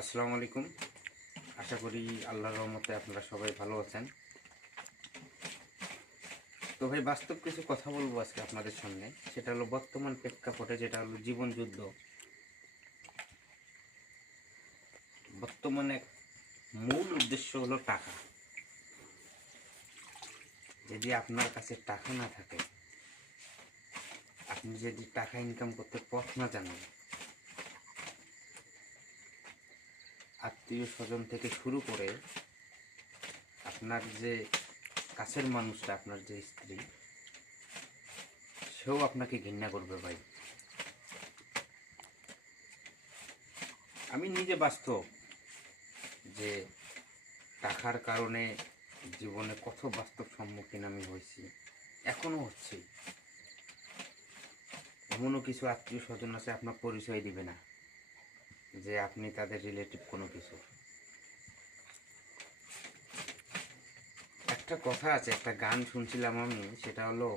আসসালামু আলাইকুম। আশা করি আল্লাহর রহমতে আপনারা সবাই ভালো আছেন। তো ভাই, বাস্তব কিছু কথা বলবো আজকে আপনাদের সামনে। সেটা হলো বর্তমান প্রেক্ষাপটে, যেটা হলো জীবন যুদ্ধ। বর্তমানে মূল উদ্দেশ্য হলো টাকা। যদি আপনার কাছে টাকা না থাকে, আপনি যদি টাকা ইনকাম করতে পথ না জানেন, আত্মীয় স্বজন থেকে শুরু করে আপনার যে কাছের মানুষটা, আপনার যে স্ত্রী, সেও আপনাকে ঘৃণা করবে ভাই। আমি নিজে বাস্তব যে টাকার কারণে জীবনে কত বাস্তব সম্মুখীন আমি হয়েছি, এখনও হচ্ছি। এমনও কিছু আত্মীয় স্বজন আছে আপনার পরিচয় দিবে না যে আপনি তাদের রিলেটিভ কোনো কিছু। একটা কথা আছে, একটা গান শুনছিলাম আমি, সেটা হলো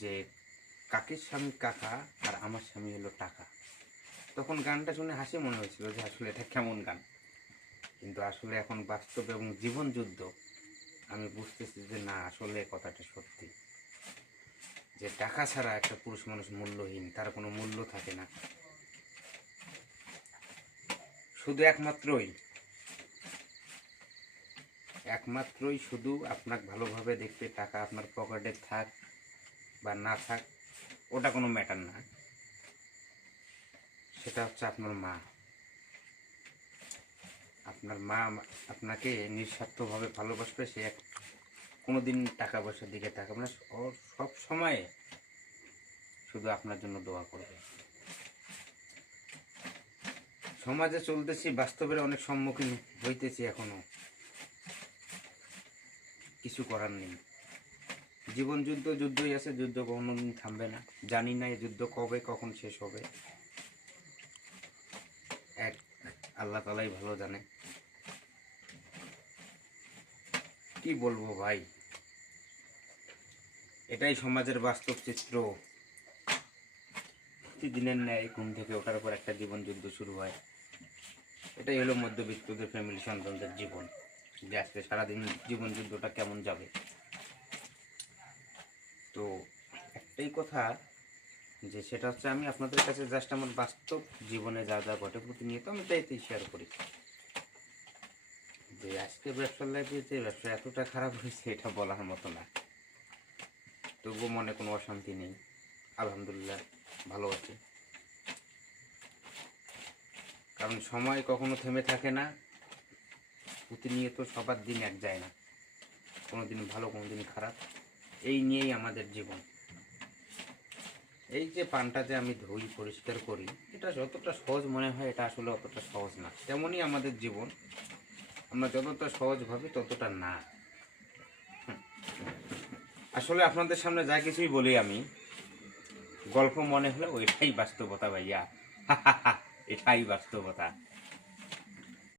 যে কাকির স্বামী কাকা আর আমার স্বামী হলো টাকা। তখন গানটা শুনে হাসি মনে হয়েছিল যে আসলে এটা কেমন গান, কিন্তু আসলে এখন বাস্তব এবং জীবন যুদ্ধ আমি বুঝতেছি যে না, আসলে কথাটা সত্যি, যে টাকা ছাড়া একটা পুরুষ মানুষ মূল্যহীন, তার কোনো মূল্য থাকে না। শুধু একমাত্রই শুধু আপনাকে ভালোভাবে দেখতে টাকা আপনার পকেটে থাক বা না থাক, ওটা কোনো ম্যাটার না। সেটা হচ্ছে আপনার মা। আপনার মা আপনাকে নিঃস্বার্থভাবে ভালোবাসবে। সে কোনো দিন টাকা পয়সার দিকে তাকাবে না, সব সময় শুধু আপনার জন্য দোয়া করবে। সমাজে চলতেছি, বাস্তবের অনেক সম্মুখীন হইতেছি, এখনো কিছু করার নেই। জীবন যুদ্ধই আছে, যুদ্ধ কোনোদিন থামবে না। জানি না এই যুদ্ধ কবে কখন শেষ হবে, এক আল্লাহ তাআলাই ভালো জানে। কি বলবো ভাই, এটাই সমাজের বাস্তব চিত্র। প্রতিদিনের ন্যায় ঘুম থেকে ওঠার পর একটা জীবন যুদ্ধ শুরু হয়। এটাই হলো মধ্যবিত্তদের ফ্যামিলি সন্তানদের জীবন, যে আজকে সারাদিন জীবন যুদ্ধটা কেমন যাবে। তো একটাই কথা, যে সেটা হচ্ছে আমি আপনাদের কাছে জাস্ট আমার বাস্তব জীবনে যা যা ঘটে প্রতিনিয়ত আমি তাইতেই শেয়ার করি। যে আজকে ব্যবসার লাইফে যে ব্যবসা এতটা খারাপ হয়েছে, এটা বলার মতো না। তবুও মনে কোনো অশান্তি নেই, আলহামদুলিল্লাহ ভালো আছে। কারণ সময় কখনো থেমে থাকে না, প্রতিনিয়ত সবার দিন এক যায় না, কোনো দিন ভালো কোনো দিন খারাপ, এই নিয়েই আমাদের জীবন। এই যে পানটা যে আমি ধুই পরিষ্কার করি, এটা যতটা সহজ মনে হয়, এটা আসলে অতটা সহজ না। তেমনই আমাদের জীবন, আমরা যতটা সহজ ভাবি ততটা না। আসলে আপনাদের সামনে যা কিছুই বলি আমি, গল্প মনে হলে ওইটাই বাস্তবতা ভাইয়া। এটাই বাস্তবতা।